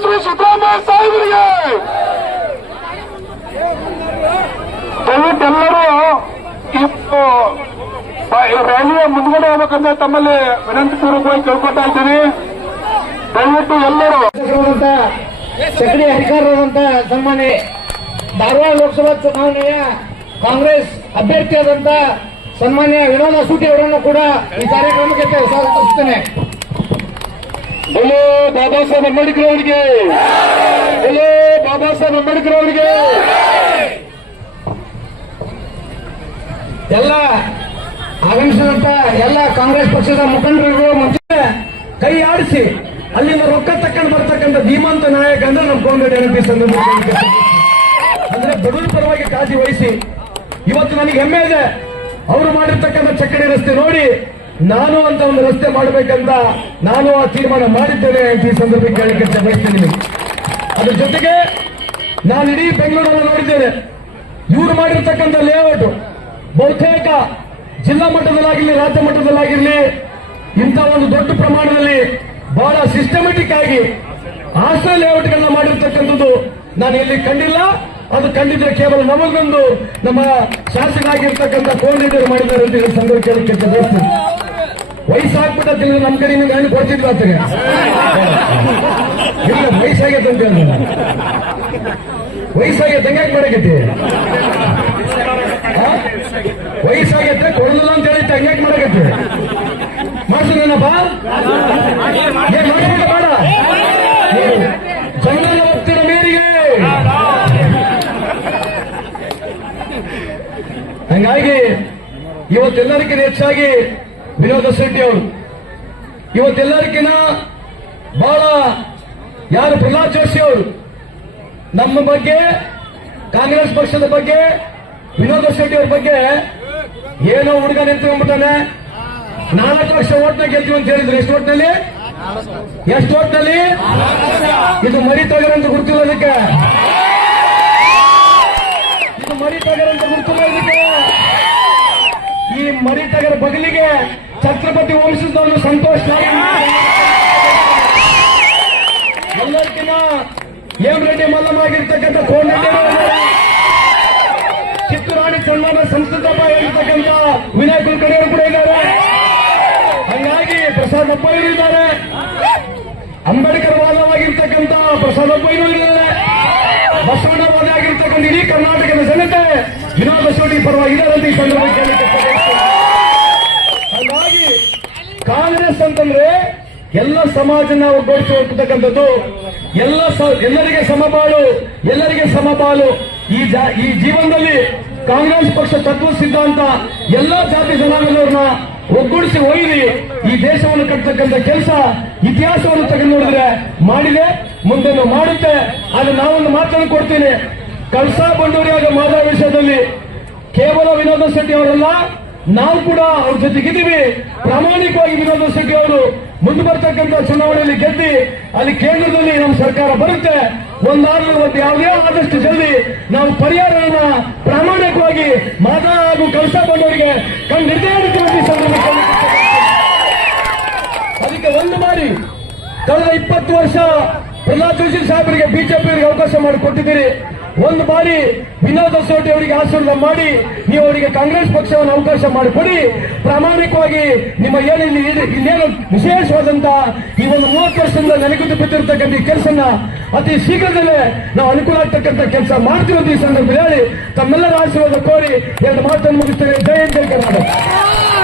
ಶ್ರೀ ಸಿದ್ದರಾಮಯ್ಯ ಸಾಹೇಬರಿಗೆ ದಯವಿಟ್ಟೆಲ್ಲರೂ ರ್ಯಾಲಿಯ ಮುಂದ್ಗಡೆ ಹೋಗ್ಬೇಕಂದ್ರೆ ತಮ್ಮಲ್ಲಿ ವಿನಂತಿ ಪೂರ್ವಕವಾಗಿ ಕೇಳ್ಕೊತಾ ಇದ್ದೀನಿ. ದಯವಿಟ್ಟು ಎಲ್ಲರೂ ಚಕಡಿ ಅಧಿಕಾರದಂತ ಸನ್ಮಾನ್ಯ ಧಾರವಾಡ ಲೋಕಸಭಾ ಚುನಾವಣೆಯ ಕಾಂಗ್ರೆಸ್ ಅಭ್ಯರ್ಥಿಯಾದಂತ ಸನ್ಮಾನ್ಯ ವಿನೋದ ಸೂಟಿ ಅವರನ್ನು ಕೂಡ ಈ ಕಾರ್ಯಕ್ರಮಕ್ಕೆ ಸ್ವಾಗತಿಸುತ್ತೇನೆ. बोलो बाबा साहेब अंबेडकर ಅವರಿಗೆ, बोलो बाबा साहेब अंबेडकर ಅವರಿಗೆ. ಎಲ್ಲ ಆಗಮಿಸಿದಂತ ಎಲ್ಲ ಕಾಂಗ್ರೆಸ್ ಪಕ್ಷದ ಮುಖಂಡರು ಮುಂಚೆ ಕೈ ಆಡಿಸಿ ಅಲ್ಲಿಂದ ರೊಕ್ಕ ತಕೊಂಡು ಬರ್ತಕ್ಕಂಥ ಧೀಮಂತ ನಾಯಕ ಅಂದ್ರೆ ನಮ್ಮ ಕೋಮರೆಡ್ಡಿ ಅನಿಪಿಸ್ತಂದ್ರೆ ಅಂದ್ರೆ ಬಡವರ ಪರವಾಗಿ ಕಾಳಜಿ ವಹಿಸಿ ಇವತ್ತು ನನಗೆ ಹೆಮ್ಮೆ ಇದೆ. ಅವರು ಮಾಡಿರ್ತಕ್ಕಂಥ ಚಕ್ಕಡಿ ರಸ್ತೆ ನೋಡಿ ನಾನು ಅಂತ ಒಂದು ರಸ್ತೆ ಮಾಡಬೇಕಂತ ನಾನು ಆ ತೀರ್ಮಾನ ಮಾಡಿದ್ದೇನೆ ಅಂತ ಈ ಸಂದರ್ಭಕ್ಕೆ ಹೇಳಕ್ಕೆ ಬಯಸ್ತೀನಿ. ಅದ್ರ ಜೊತೆಗೆ ನಾನು ಇಡೀ ಬೆಂಗಳೂರನ್ನು ನೋಡಿದ್ದೇನೆ. ಇವರು ಮಾಡಿರ್ತಕ್ಕಂಥ ಲೇಔಟ್ ಬಹುತೇಕ ಜಿಲ್ಲಾ ಮಟ್ಟದಲ್ಲಾಗಿರಲಿ ರಾಜ್ಯ ಮಟ್ಟದಲ್ಲಾಗಿರಲಿ ಇಂಥ ಒಂದು ದೊಡ್ಡ ಪ್ರಮಾಣದಲ್ಲಿ ಬಹಳ ಸಿಸ್ಟಮೆಟಿಕ್ ಆಗಿ ಆಶ್ರಯ ಲೇಔಟ್ಗಳನ್ನ ಮಾಡಿರ್ತಕ್ಕಂಥದ್ದು ನಾನು ಎಲ್ಲಿ ಕಂಡಿಲ್ಲ. ಅದು ಕಂಡಿದ್ರೆ ಕೇವಲ ನಮಗೊಂದು ನಮ್ಮ ಶಾಸಕ ಆಗಿರ್ತಕ್ಕಂಥ ಕೋಮರೆಡ್ಡಿ ಮಾಡಿದ್ದಾರೆ ಅಂತ ಈ ಸಂದರ್ಭ ಕೇಳಕ್ಕೆ ಬಯಸ್ತೀನಿ. ವಯಸ್ಸಾಗ್ಬಿಟ್ಟ ತಿಳಿದ್ರೆ ನಮ್ಮ ಕಡೆ ನಿಮ್ಗೆ ಹಣ್ಣು ಕೊಡ್ತಿದ್ರು ಆತಗೆ ಇಲ್ಲ ವಯಸ್ಸಾಗೈತೆ ಅಂತ ಹೇಳಿದ್ರೆ ವಯಸ್ಸಾಗೈತೆ ಹಂಗ್ಯಾಕೆ ಮಾಡಕೈತಿ ವಯಸ್ಸಾಗೈತೆ ಕೊಡಲಿಲ್ಲ ಅಂತ ಹೇಳಿತ್ತೆ ಹಂಗ್ಯಾಕೆ ಮಾಡಕೈತಿ ಮಾಡ್ಸಿದೇನಪ್ಪ ಏನ್ ಮಾಡ್ಬಿಟ್ಟ ಬೇಡ ಜನರನ್ನ ಹೋಗ್ತಿರೋ ಮೇರಿಗೆ. ಹಂಗಾಗಿ ಇವತ್ತೆಲ್ಲರಿಗಿಂತ ಹೆಚ್ಚಾಗಿ ವಿನೋದ ಶೆಟ್ಟಿ ಅವರು ಇವತ್ತೆಲ್ಲರಿಗಿನ ಬಹಳ ಯಾರು ಪ್ರಹ್ಲಾದ್ ಜೋಶಿ ಅವರು ನಮ್ಮ ಬಗ್ಗೆ ಕಾಂಗ್ರೆಸ್ ಪಕ್ಷದ ಬಗ್ಗೆ ವಿನೋದ ಶೆಟ್ಟಿ ಅವ್ರ ಬಗ್ಗೆ ಏನೋ ಹುಡುಗ ನಿಂತ್ಕೊಂಡ್ಬಿಟ್ಟಾನೆ. 4 ಲಕ್ಷ ಓಟ್ನ ಗೆಲ್ತೀವಿ ಅಂತ ಹೇಳಿದ್ರು. ಎಷ್ಟು ಓಟ್ನಲ್ಲಿ ಇದು ಮರಿ ತಗರಂತ ಗುರುತಿಲ್ಲ. ಅದಕ್ಕೆ ಇದು ಮರಿ ತಗರಂತ ಗುರುತಿಲ್ಲ. ಇದಕ್ಕೆ ಈ ಮರಿಟಗರ ಬಗಲಿಗೆ ಛತ್ರಪತಿ ವಂಶದವನು ಸಂತೋಷ್ ಎಲ್ಲರಿಗಿನ ಹೇಮರೆಡ್ಡಿ ಮಲ್ಲಮ್ಮ ಆಗಿರ್ತಕ್ಕಂಥ ಕೋಮರೆಡ್ಡಿ, ಕಿತ್ತೂರಾಣಿ ಚೆನ್ನಮ್ಮ ಸಂಸ್ಕೃತಪ್ಪ ಆಗಿರ್ತಕ್ಕಂಥ ವಿನಯ್ ಕುಲಕರ್ಣಿ ಕೂಡ ಇದ್ದಾರೆ. ಹಾಗಾಗಿ ಪ್ರಸಾದ್ ಅಪ್ಪಯ್ಯರು ಇದ್ದಾರೆ. ಅಂಬೇಡ್ಕರ್ ವಾದವಾಗಿರ್ತಕ್ಕಂಥ ಪ್ರಸಾದ್ ಅಪ್ಪಯ್ಯರು ಇದ್ದಾರೆ. ಬಸವಣ್ಣವಾದ ಆಗಿರ್ತಕ್ಕಂಥ ಇಡೀ ಕರ್ನಾಟಕದ ಜನತೆ ವಿನೋದ ಶೆಟ್ಟಿ ಪರವಾಗಿದ್ದಾರೆ ಅಂತ ಈ ಸಂದರ್ಭಕ್ಕೆ. ಹಾಗಾಗಿ ಕಾಂಗ್ರೆಸ್ ಅಂತಂದ್ರೆ ಎಲ್ಲ ಸಮಾಜನ ಒಗ್ಗೂಡಿಸಿ ಹೋಗ್ತಕ್ಕಂಥದ್ದು, ಎಲ್ಲರಿಗೆ ಸಮಪಾಲು. ಈ ಜೀವನದಲ್ಲಿ ಕಾಂಗ್ರೆಸ್ ಪಕ್ಷ ತತ್ವ ಸಿದ್ಧಾಂತ ಎಲ್ಲಾ ಜಾತಿ ಜನಾಂಗದವ್ರನ್ನ ಒಗ್ಗೂಡಿಸಿ ಒಯ್ದು ಈ ದೇಶವನ್ನು ಕಟ್ಟತಕ್ಕಂಥ ಕೆಲಸ ಇತಿಹಾಸವನ್ನು ತೆಗೆದು ನೋಡಿದ್ರೆ ಮಾಡಿದೆ, ಮುಂದೆನೂ ಮಾಡುತ್ತೆ. ಆದ್ರೆ ನಾವೊಂದು ಮಾತನ್ನು ಕೊಡ್ತೀನಿ. ಕಳಸಾ ಬಂಡೂರಿಯಾಗ ಮಾದಾ ವಿಷಯದಲ್ಲಿ ಕೇವಲ ವಿನೋದ ಶೆಟ್ಟಿ ಅವರಲ್ಲ, ನಾವು ಕೂಡ ಅವ್ರ ಜೊತೆಗಿದ್ದೀವಿ. ಪ್ರಾಮಾಣಿಕವಾಗಿ ವಿನೋದ ಶೆಟ್ಟಿ ಅವರು ಮುಂದೆ ಬರ್ತಕ್ಕಂಥ ಚುನಾವಣೆಯಲ್ಲಿ ಗೆದ್ದಿ ಅಲ್ಲಿ ಕೇಂದ್ರದಲ್ಲಿ ನಮ್ಮ ಸರ್ಕಾರ ಬರುತ್ತೆ. ಯಾವುದೇ ಆದಷ್ಟು ಜಲ್ದಿ ನಾವು ಪರಿಹಾರವನ್ನ ಪ್ರಾಮಾಣಿಕವಾಗಿ ಮಾದಾ ಹಾಗೂ ಕಳಸಾ ಬಂಡೂರಿಗೆ ನಿರ್ಧಾರಿಸುವಂತೆ ಅದಕ್ಕೆ ಒಂದು ಬಾರಿ ಕಳೆದ 20 ವರ್ಷ ಪ್ರಹ್ಲಾದ್ ಜೋಶಿ ಸಾಹೇಬರಿಗೆ ಬಿಜೆಪಿಯವರಿಗೆ ಅವಕಾಶ ಮಾಡಿಕೊಟ್ಟಿದ್ದೀರಿ. ಒಂದು ಬಾರಿ ವಿನೋದ ಸೋಟಿ ಅವರಿಗೆ ಆಶೀರ್ವಾದ ಮಾಡಿ ನೀವು ಅವರಿಗೆ ಕಾಂಗ್ರೆಸ್ ಪಕ್ಷವನ್ನು ಅವಕಾಶ ಮಾಡಿಕೊಡಿ. ಪ್ರಾಮಾಣಿಕವಾಗಿ ನಿಮ್ಮ ಇಲ್ಲೇನು ವಿಶೇಷವಾದಂತ ಈ ಒಂದು 30 ವರ್ಷದಿಂದ ನೆನಗುದ್ದು ಬಿದ್ದಿರತಕ್ಕಂಥ ಈ ಕೆಲಸನ ಅತಿ ಶೀಘ್ರದಲ್ಲೇ ನಾವು ಅನುಕೂಲ ಆಗ್ತಕ್ಕಂಥ ಕೆಲಸ ಮಾಡ್ತೀವಿ ಅಂತ ಈ ಸಂದರ್ಭದಲ್ಲಿ ಹೇಳಿ ತಮ್ಮೆಲ್ಲರ ಆಶೀರ್ವಾದ ಕೋರಿ 2 ಮಾತನ್ನು ಮುಗಿಸ್ತೇನೆ. ಜೈ ಹಿಂದ್, ಜೈ ಕರ್ನಾಟಕ.